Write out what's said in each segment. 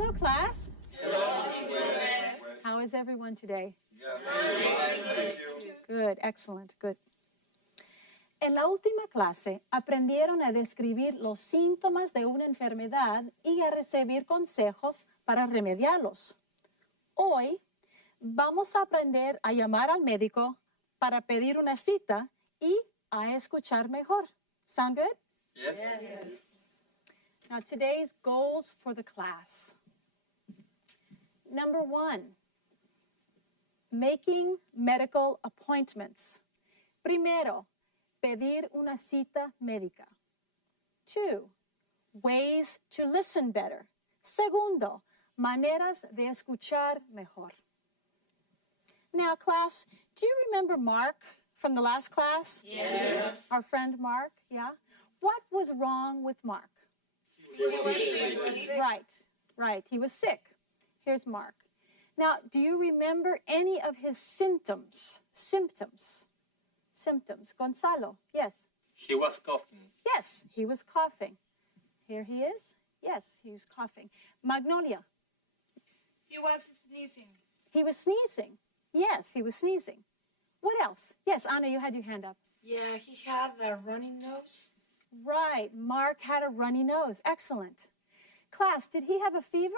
Hello, class. Hello, Miss. How is everyone today? Thank you. Good, excellent, good. En la última clase aprendieron a describir los síntomas de una enfermedad y a recibir consejos para remediarlos. Hoy vamos a aprender a llamar al médico para pedir una cita y a escuchar mejor. Sound good? Yes. Now, today's goals for the class. Number 1, making medical appointments. Primero, pedir una cita médica. 2, ways to listen better. Segundo, maneras de escuchar mejor. Now, class, do you remember Mark from the last class? Yes. Our friend Mark, yeah? What was wrong with Mark? Right. He was sick. Here's Mark. Now, do you remember any of his symptoms? Gonzalo, yes. He was coughing. Yes, he was coughing. Here he is. Yes, he was coughing. Magnolia. He was sneezing. He was sneezing. Yes, he was sneezing. What else? Yes, Anna, you had your hand up. Yeah, he had a runny nose. Right, Mark had a runny nose. Excellent. Class, did he have a fever?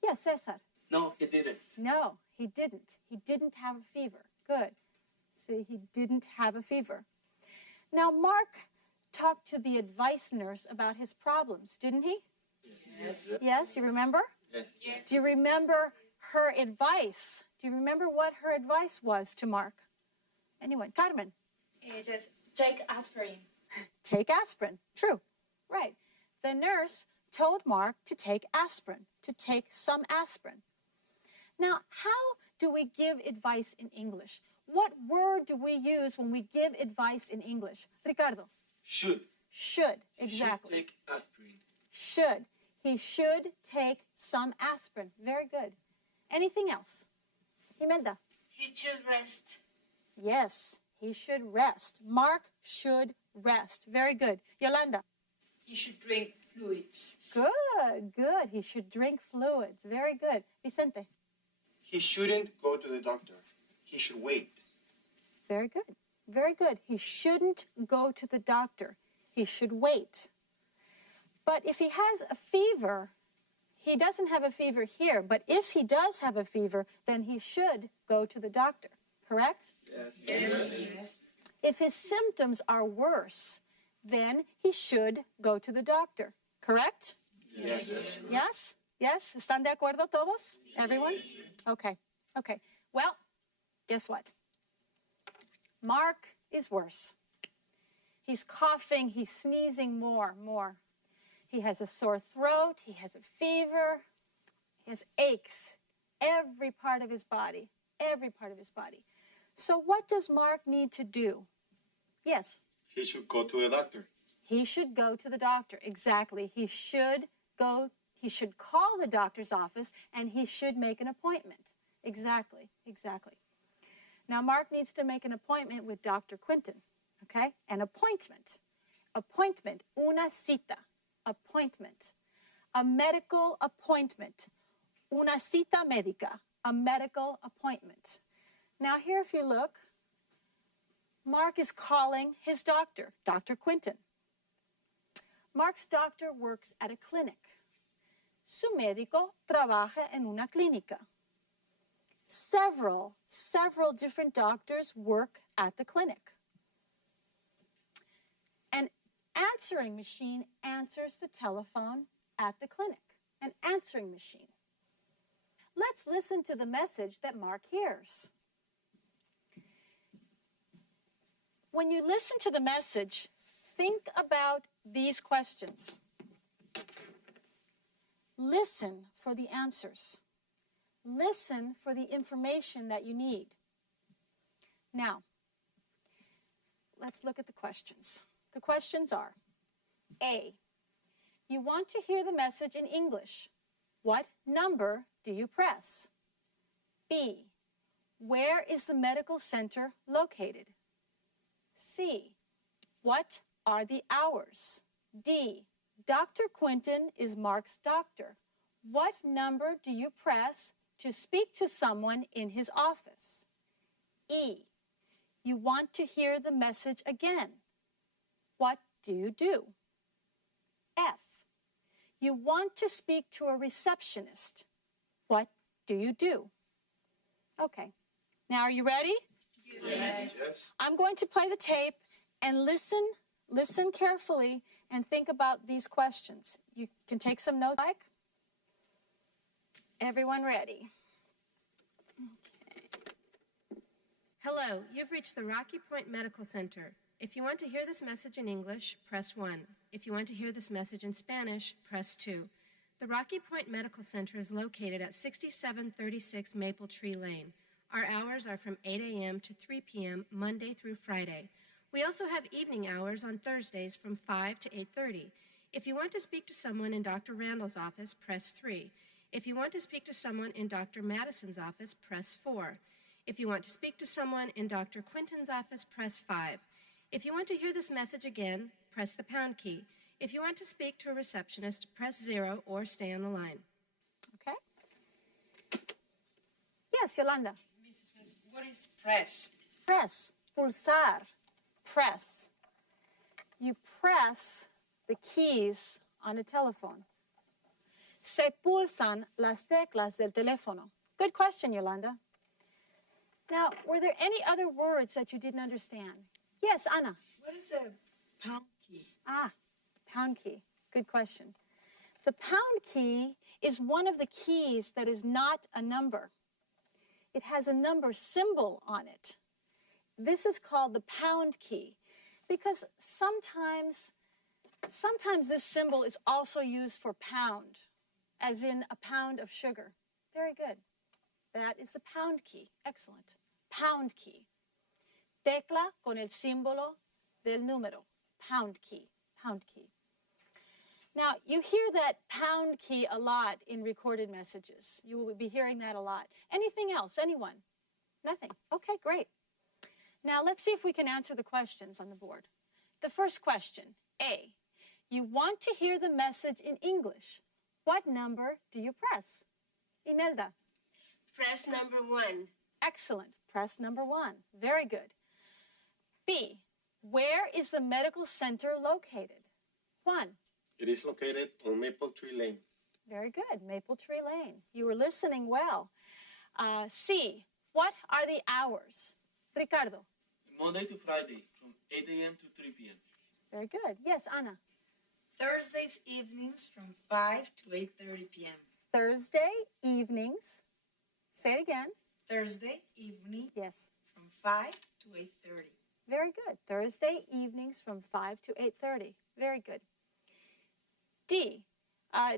Yes, Cesar. No, he didn't. No, he didn't. He didn't have a fever. Good. See, he didn't have a fever. Now, Mark talked to the advice nurse about his problems, didn't he? Yes. Yes, you remember? Yes. Do you remember her advice? Do you remember what her advice was to Mark? Anyone? Carmen? Just take aspirin. Take aspirin. True. Right. The nurse told Mark to take aspirin, to take some aspirin. Now, how do we give advice in English? What word do we use when we give advice in English? Ricardo? Should. Should, exactly. Should take aspirin. Should. He should take some aspirin. Very good. Anything else? Imelda? He should rest. Yes, he should rest. Mark should rest. Very good. Yolanda? You should drink fluids. Good. He should drink fluids. Very good. Vicente? He shouldn't go to the doctor. He should wait. Very good. He shouldn't go to the doctor. He should wait. But if he has a fever, he doesn't have a fever here, but if he does have a fever, then he should go to the doctor. Correct? Yes. If his symptoms are worse, then he should go to the doctor. Correct? Yes. Yes? Yes? ¿Están de acuerdo todos? Everyone? Okay. Well, guess what? Mark is worse. He's coughing, he's sneezing more. He has a sore throat, he has a fever, he has aches, every part of his body. So what does Mark need to do? Yes? He should go to the doctor. He should go to the doctor. Exactly. He should call the doctor's office and he should make an appointment. Exactly. Now, Mark needs to make an appointment with Dr. Quinton, okay? An appointment. Una cita. Appointment. A medical appointment. Una cita médica. A medical appointment. Now, here, if you look, Mark is calling his doctor, Dr. Quinton. Mark's doctor works at a clinic. Su médico trabaja en una clínica. Several different doctors work at the clinic. An answering machine answers the telephone at the clinic. An answering machine. Let's listen to the message that Mark hears. When you listen to the message, think about these questions. Listen for the answers. Listen for the information that you need. Now, let's look at the questions. The questions are, A, you want to hear the message in English. What number do you press? B, where is the medical center located? C, what are the hours? D, Dr. Quinton is Mark's doctor. What number do you press to speak to someone in his office? E. You want to hear the message again. What do you do? F. You want to speak to a receptionist. What do you do? Okay. Now, are you ready? Yes. I'm going to play the tape and listen carefully and think about these questions. You can take some notes. Like, everyone ready? Hello, you've reached the Rocky Point Medical Center. If you want to hear this message in English, press 1. If you want to hear this message in Spanish, press 2. The Rocky Point Medical Center is located at 6736 Maple Tree Lane. Our hours are from 8 a.m. to 3 p.m. Monday through Friday. We also have evening hours on Thursdays from 5 to 8:30. If you want to speak to someone in Dr. Randall's office, press 3. If you want to speak to someone in Dr. Madison's office, press 4. If you want to speak to someone in Dr. Quinton's office, press 5. If you want to hear this message again, press the pound key. If you want to speak to a receptionist, press 0 or stay on the line. Okay. Yes, Yolanda. Mrs. West, what is press? Press, pulsar, press. You press the keys on a telephone. Se pulsan las teclas del teléfono. Good question, Yolanda. Now, were there any other words that you didn't understand? Yes, Anna. What is a pound key? Ah, pound key. Good question. The pound key is one of the keys that is not a number. It has a number symbol on it. This is called the pound key because sometimes this symbol is also used for pound, as in a pound of sugar. Very good. That is the pound key. Excellent. Pound key. Tecla con el símbolo del número. Pound key. Pound key. Now, you hear that pound key a lot in recorded messages. You will be hearing that a lot. Anything else? Anyone? Nothing. Okay, great. Now, let's see if we can answer the questions on the board. The first question, A. You want to hear the message in English. What number do you press? Imelda. Press number 1. Excellent. Press number 1. Very good. B. Where is the medical center located? 1. It is located on Maple Tree Lane. Very good. Maple Tree Lane. You were listening well. C. What are the hours? Ricardo. Monday to Friday from 8 a.m. to 3 p.m. Very good. Yes, Anna. Thursdays evenings from 5 to 8:30 p.m. Thursday evenings. Say it again. Thursday evening Yes. from 5 to 8:30. Very good. Thursday evenings from 5 to 8:30. Very good. D.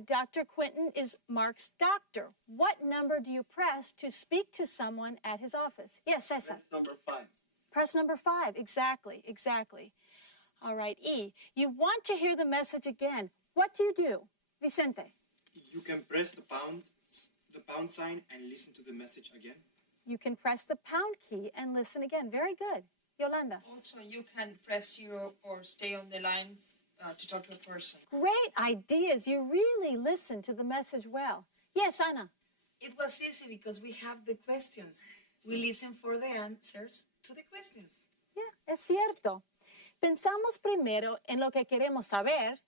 Dr. Quinton is Mark's doctor. What number do you press to speak to someone at his office? Yes, Cesar. Press number 5. Press number 5. Exactly, exactly. All right, E. You want to hear the message again. What do? Vicente. You can press the pound sign and listen to the message again. You can press the pound key and listen again. Very good. Yolanda. Also, you can press 0 or stay on the line to talk to a person. Great ideas. You really listen to the message well. Yes, Ana. It was easy because we have the questions. We listen for the answers to the questions. Yeah, es cierto. Pensamos primero en lo que queremos saber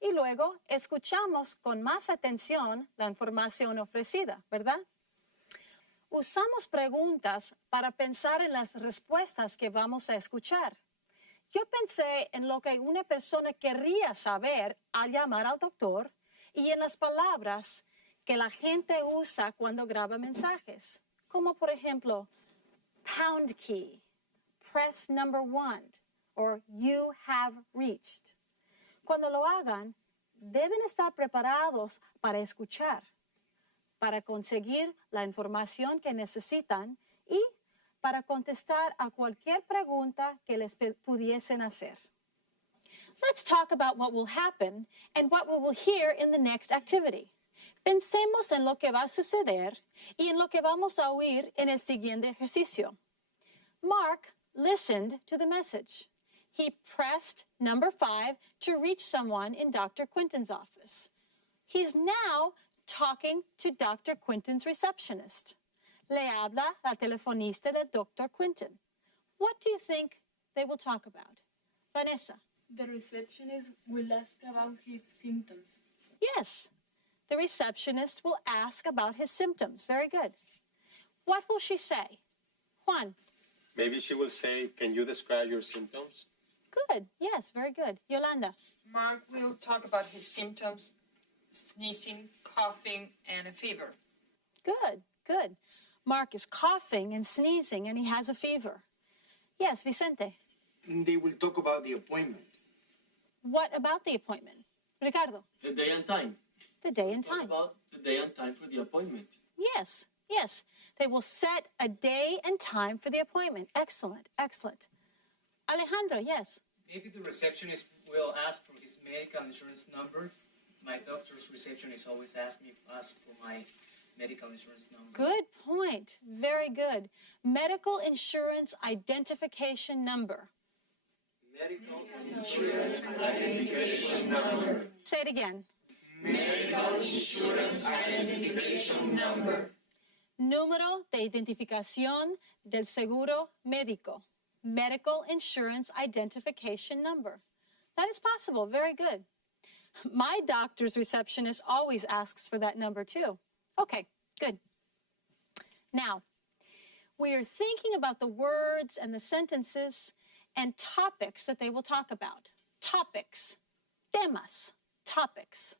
y luego escuchamos con más atención la información ofrecida, ¿verdad? Usamos preguntas para pensar en las respuestas que vamos a escuchar. Yo pensé en lo que una persona querría saber al llamar al doctor y en las palabras que la gente usa cuando graba mensajes, como por ejemplo, pound key, press number 1, or you have reached. Cuando lo hagan, deben estar preparados para escuchar, para conseguir la información que necesitan y para contestar a cualquier pregunta que les pudiesen hacer. Let's talk about what will happen and what we will hear in the next activity. Pensemos en lo que va a suceder y en lo que vamos a oír en el siguiente ejercicio. Mark listened to the message. He pressed number 5 to reach someone in Dr. Quinton's office. He's now talking to Dr. Quinton's receptionist. Le habla la telefonista del Dr. Quinton. What do you think they will talk about? Vanessa. The receptionist will ask about his symptoms. Yes, the receptionist will ask about his symptoms. Very good. What will she say? Juan. Maybe she will say, can you describe your symptoms? Good. Yes, very good. Yolanda. Mark will talk about his symptoms, sneezing, coughing, and a fever. Good, good. Mark is coughing and sneezing and he has a fever. Yes, Vicente. They will talk about the appointment. What about the appointment? Ricardo. The day and time. The day and Talk time. about the day and time for the appointment. Yes, yes. They will set a day and time for the appointment. Excellent, excellent. Alejandro, yes. Maybe the receptionist will ask for his medical insurance number. My doctor's receptionist always asks for my medical insurance number. Good point. Very good. Medical insurance identification number. Medical insurance identification number. Say it again. Medical insurance identification number. Número de identificación del seguro médico. Medical insurance identification number. That is possible. Very good. My doctor's receptionist always asks for that number too. Okay, good. Now, we are thinking about the words and the sentences and topics that they will talk about. Topics. Temas. Topics.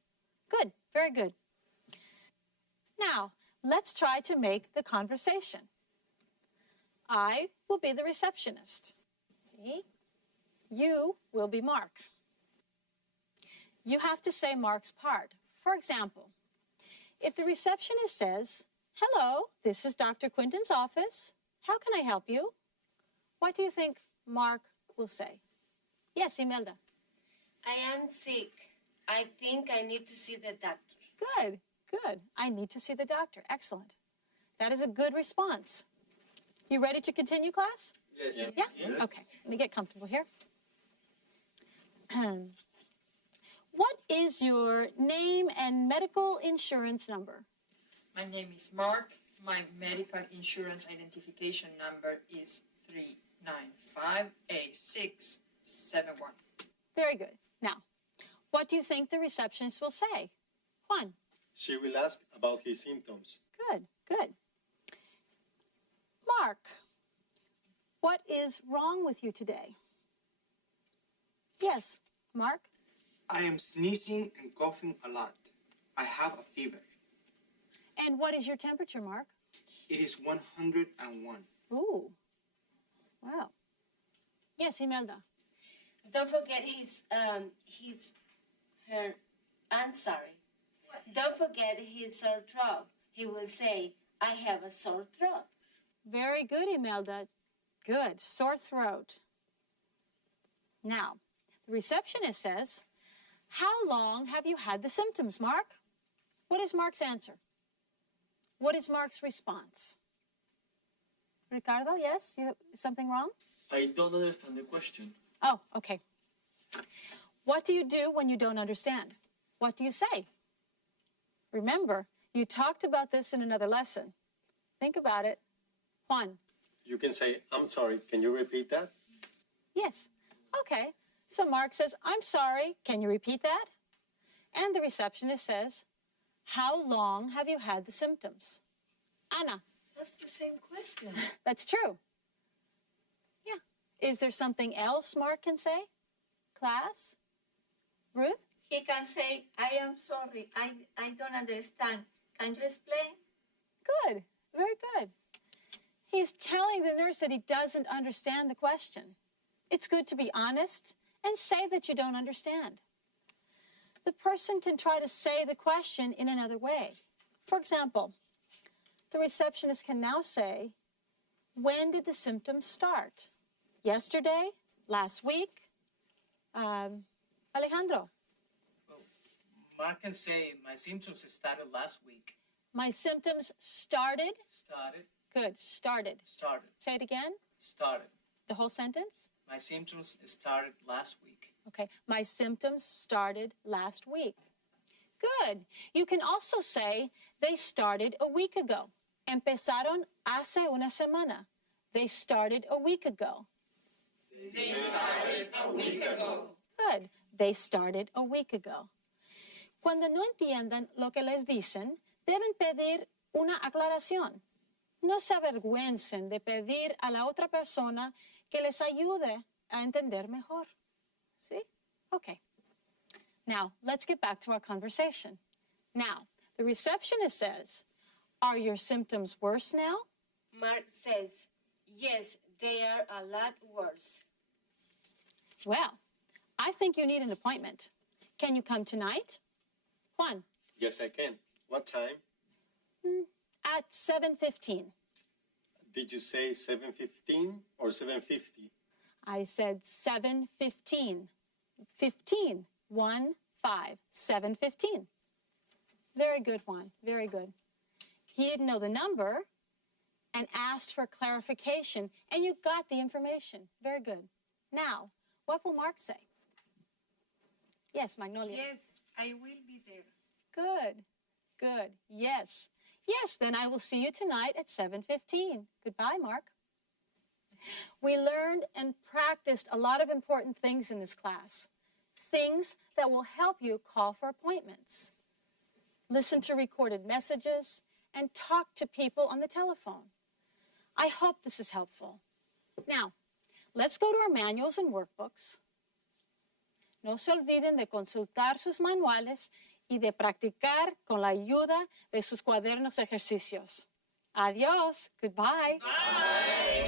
Good. Very good. Now, let's try to make the conversation. I will be the receptionist. See? You will be Mark. You have to say Mark's part. For example, if the receptionist says, "Hello, this is Dr. Quinton's office. How can I help you?" What do you think Mark will say? Yes, Imelda. I am sick. I think I need to see the doctor. Good, good. I need to see the doctor. Excellent. That is a good response. You ready to continue, class? Yes. Yeah? Yes. Okay, let me get comfortable here. What is your name and medical insurance number? My name is Mark. My medical insurance identification number is 3958671. Very good. Now, what do you think the receptionist will say? Juan. She will ask about his symptoms. Good, good. Mark, what is wrong with you today? Yes, Mark. I am sneezing and coughing a lot. I have a fever. And what is your temperature, Mark? It is 101. Ooh, wow. Yes, Imelda. Don't forget I'm sorry. Don't forget his sore throat. He will say, I have a sore throat. Very good, Imelda. Good, sore throat. Now, the receptionist says, how long have you had the symptoms, Mark? What is Mark's answer? What is Mark's response? Ricardo, yes? You something wrong? I don't understand the question. Oh, okay. What do you do when you don't understand? What do you say? Remember, you talked about this in another lesson. Think about it. Juan. You can say, I'm sorry, can you repeat that? Yes. Okay. So Mark says, I'm sorry, can you repeat that? And the receptionist says, how long have you had the symptoms? Anna. That's the same question. That's true. Yeah. Is there something else Mark can say? Class? Ruth? He can say, I am sorry, I don't understand. Can you explain? Good. Very good. He's telling the nurse that he doesn't understand the question. It's good to be honest and say that you don't understand. The person can try to say the question in another way. For example, the receptionist can now say, when did the symptoms start? Yesterday? Last week? Alejandro? Well, Mark can say my symptoms started last week. My symptoms started? Started. Good. Started. Started. Say it again. Started. The whole sentence? My symptoms started last week. Okay. My symptoms started last week. Good. You can also say, they started a week ago. Empezaron hace una semana. They started a week ago. They started a week ago. Good. They started a week ago. Cuando no entiendan lo que les dicen, deben pedir una aclaración. No se avergüencen de pedir a la otra persona que les ayude a entender mejor. ¿Sí? Okay. Now, let's get back to our conversation. Now, the receptionist says, are your symptoms worse now? Mark says, yes, they are a lot worse. Well, I think you need an appointment. Can you come tonight? Juan? Yes, I can. What time? At 7:15. Did you say 7:15 or 7:50? I said 7:15. 15. 1, 5. 7:15. Very good, Juan. Very good. He didn't know the number and asked for clarification, and you got the information. Very good. Now, what will Mark say? Yes, Magnolia. Yes, I will be there. Good. Good. Yes. Yes, then I will see you tonight at 7:15. Goodbye, Mark. We learned and practiced a lot of important things in this class. Things that will help you call for appointments. Listen to recorded messages and talk to people on the telephone. I hope this is helpful. Now, let's go to our manuals and workbooks. No se olviden de consultar sus manuales y de practicar con la ayuda de sus cuadernos de ejercicios. Adiós. Goodbye. Bye.